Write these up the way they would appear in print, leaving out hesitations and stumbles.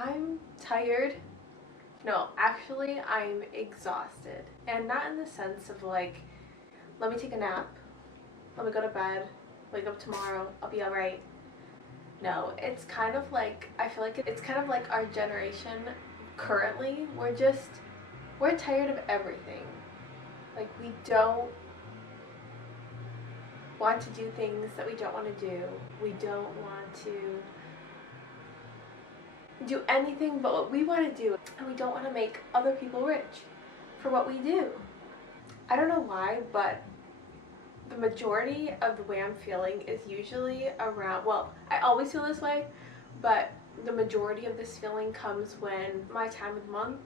I'm tired. No, actually, I'm exhausted. And not in the sense of like, let me take a nap, let me go to bed, wake up tomorrow, I'll be alright. No, it's kind of like, I feel like it's kind of like our generation currently. We're tired of everything. Like, we don't want to do things that we don't want to do. We don't want to do anything but what we want to do. And we don't want to make other people rich for what we do. I don't know why, but the majority of the way I'm feeling is usually around, well, I always feel this way, but the majority of this feeling comes when my time of the month.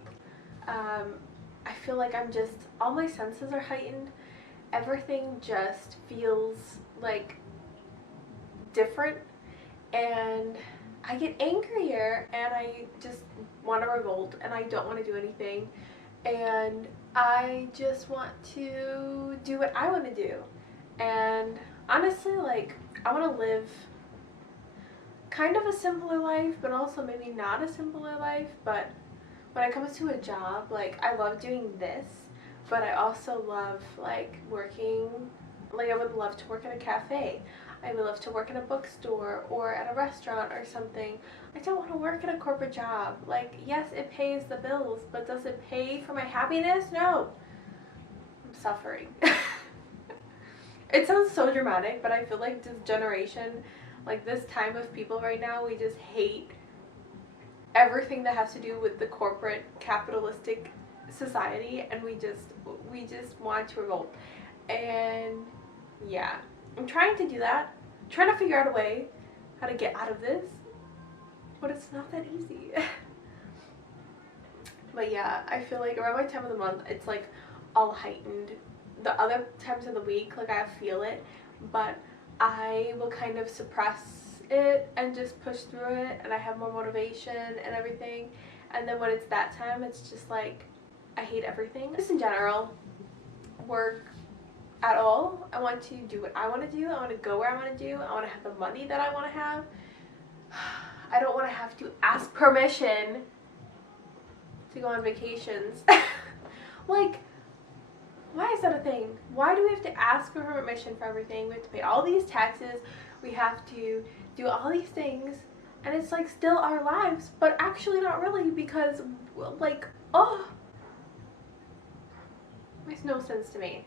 I feel like all my senses are heightened. Everything just feels like different, and I get angrier, and I just want to revolt, and I don't want to do anything, and I just want to do what I want to do. And honestly, like, I want to live kind of a simpler life, but also maybe not a simpler life. But when it comes to a job, like, I love doing this, but I also love, like, working. Like, I would love to work in a cafe. I would love to work in a bookstore or at a restaurant or something. I don't want to work in a corporate job. Like, yes, it pays the bills, but does it pay for my happiness? No. I'm suffering. It sounds so dramatic, but I feel like this generation, like this time of people right now, we just hate everything that has to do with the corporate capitalistic society, and we just want to revolt. And yeah, I'm trying to do that. I'm trying to figure out a way how to get out of this, but it's not that easy. But yeah, I feel like around my time of the month, it's like all heightened. The other times of the week, like, I feel it, but I will kind of suppress it and just push through it, and I have more motivation and everything. And then when it's that time, it's just like I hate everything. Just in general, work at all. I want to do what I want to do. I want to go where I want to do. I want to have the money that I want to have. I don't want to have to ask permission to go on vacations. Like, why is that a thing? Why do we have to ask for permission for everything? We have to pay all these taxes. We have to do all these things. And it's like still our lives, but actually not really, because, like, oh, makes no sense to me.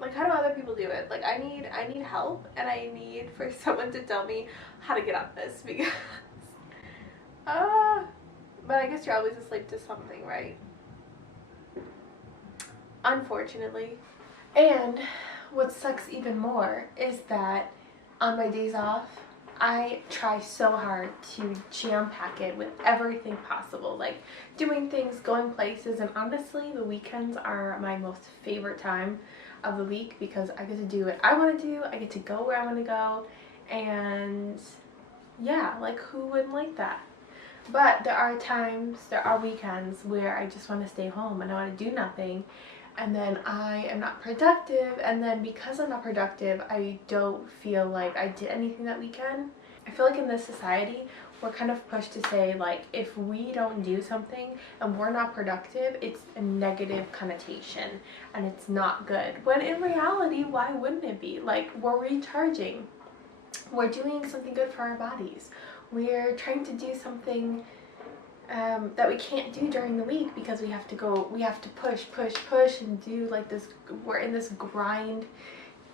Like, how do other people do it? Like, I need help, and I need for someone to tell me how to get out of this, because but I guess you're always asleep to something, right? Unfortunately. And what sucks even more is that on my days off, I try so hard to jam pack it with everything possible, like doing things, going places, and honestly, the weekends are my most favorite time of the week because I get to do what I want to do, I get to go where I want to go, and yeah, like, who wouldn't like that? But there are weekends where I just want to stay home and I want to do nothing, and then I am not productive, and then because I'm not productive, I don't feel like I did anything that weekend. I feel like in this society, we're kind of pushed to say, like, if we don't do something and we're not productive, it's a negative connotation and it's not good. When in reality, why wouldn't it be? Like, we're recharging. We're doing something good for our bodies. We're trying to do something that we can't do during the week because we have to push and do, like, this. We're in this grind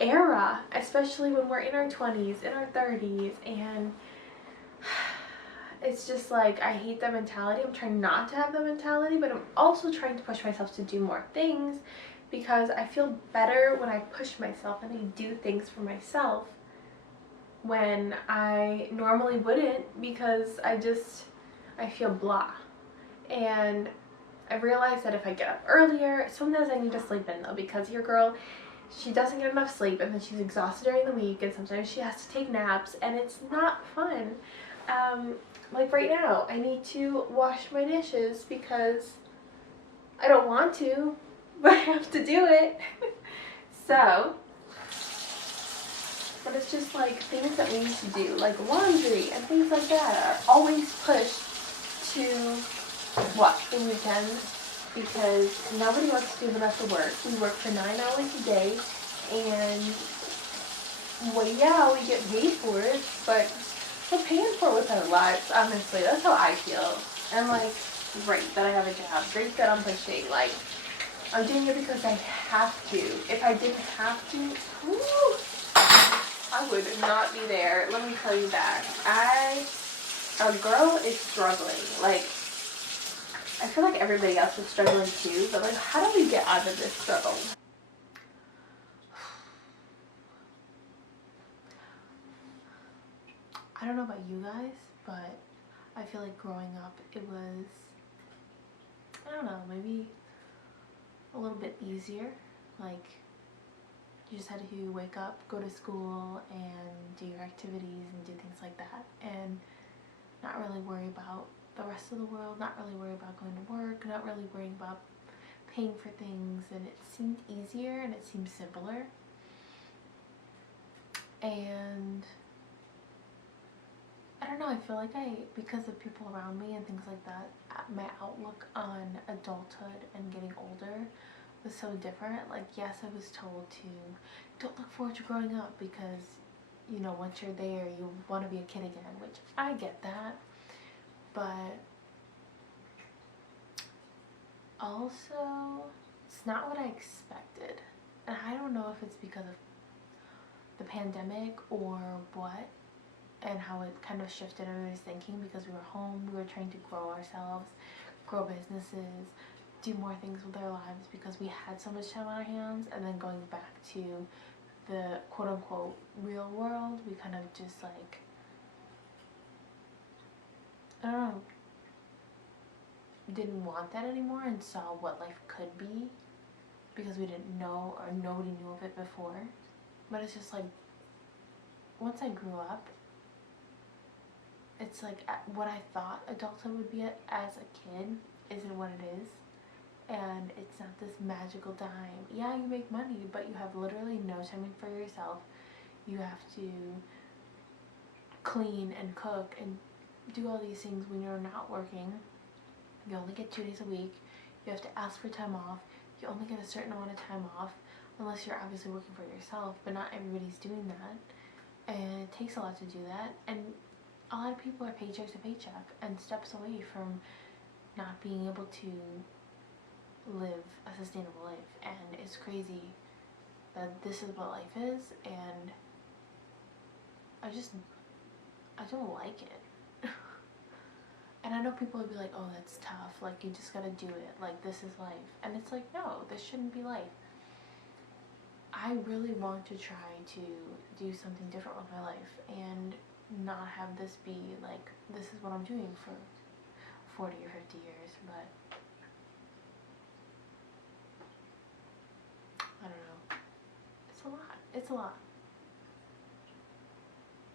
era, especially when we're in our 20s, in our 30s, and it's just like, I hate that mentality. I'm trying not to have that mentality, but I'm also trying to push myself to do more things because I feel better when I push myself and I do things for myself when I normally wouldn't, because I feel blah. And I realized that if I get up earlier, sometimes I need to sleep in though, because your girl, she doesn't get enough sleep, and then she's exhausted during the week, and sometimes she has to take naps, and it's not fun. Like right now, I need to wash my dishes because I don't want to, but I have to do it. So But it's just like things that we used to do, like laundry and things like that, are always pushed to what? The weekends, because nobody wants to do the rest of work. We work for 9 hours a day, and well, yeah, we get paid for it, but we're paying for it with our lives. Honestly, that's how I feel. And like, great that I have a job. Great that I'm pushing. Like, I'm doing it because I have to. If I didn't have to, woo, I would not be there. Let me tell you that. A girl is struggling. Like, I feel like everybody else is struggling too, but like, how do we get out of this struggle? I don't know about you guys, but I feel like growing up, it was, I don't know, maybe a little bit easier. Like, you just had to wake up, go to school, and do your activities and do things like that, and not really worry about the rest of the world, not really worry about going to work, not really worrying about paying for things, and it seemed easier and it seemed simpler. And I don't know, I feel like because of people around me and things like that, my outlook on adulthood and getting older was so different. Like, yes, I was told to don't look forward to growing up because, you know, once you're there, you want to be a kid again, which I get that. But also, it's not what I expected. And I don't know if it's because of the pandemic or what, and how it kind of shifted everybody's thinking, because we were home, we were trying to grow ourselves, grow businesses, do more things with our lives because we had so much time on our hands. And then going back to the quote-unquote real world, we kind of just like, I don't know, didn't want that anymore and saw what life could be because we didn't know, or nobody knew of it before. But it's just like, once I grew up, it's like what I thought adulthood would be as a kid isn't what it is. And it's not this magical time. Yeah, you make money, but you have literally no time for yourself. You have to clean and cook and do all these things when you're not working. You only get 2 days a week. You have to ask for time off. You only get a certain amount of time off, unless you're obviously working for yourself, but not everybody's doing that. And it takes a lot to do that. And a lot of people are paycheck to paycheck and steps away from not being able to live a sustainable life. And it's crazy that this is what life is, and I don't like it. And I know people would be like, oh, that's tough, like, you just gotta do it, like, this is life. And it's like, no, this shouldn't be life. I really want to try to do something different with my life and not have this be like, this is what I'm doing for 40 or 50 years, but I don't know. It's a lot. It's a lot.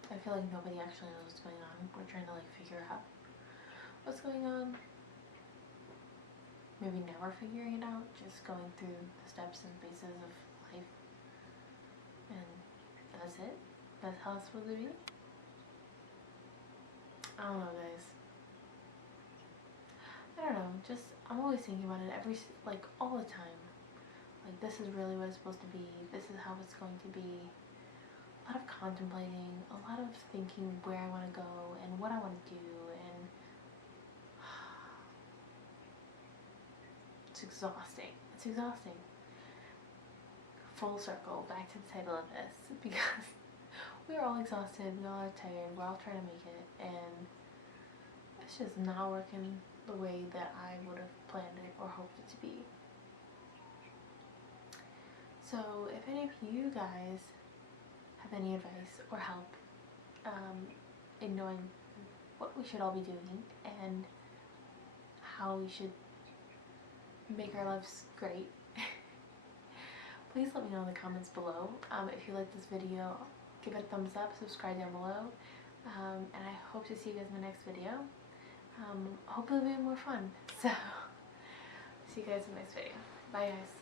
I feel like nobody actually knows what's going on. We're trying to like figure out what's going on. Maybe never figuring it out, just going through the steps and phases of life. And that's it. That's how it's supposed to be. I don't know, guys. I don't know. Just, I'm always thinking about it like all the time. Like, this is really what it's supposed to be. This is how it's going to be. A lot of contemplating, a lot of thinking where I want to go and what I want to do, and it's exhausting. It's exhausting. Full circle, back to the title of this, because we're all exhausted, we all are tired, we're all trying to make it, and it's just not working the way that I would have planned it or hoped it to be. So if any of you guys have any advice or help in knowing what we should all be doing and how we should make our lives great, please let me know in the comments below. If you like this video, give it a thumbs up, subscribe down below, and I hope to see you guys in the next video. Hopefully it'll be more fun. So, see you guys in the next video. Bye, guys.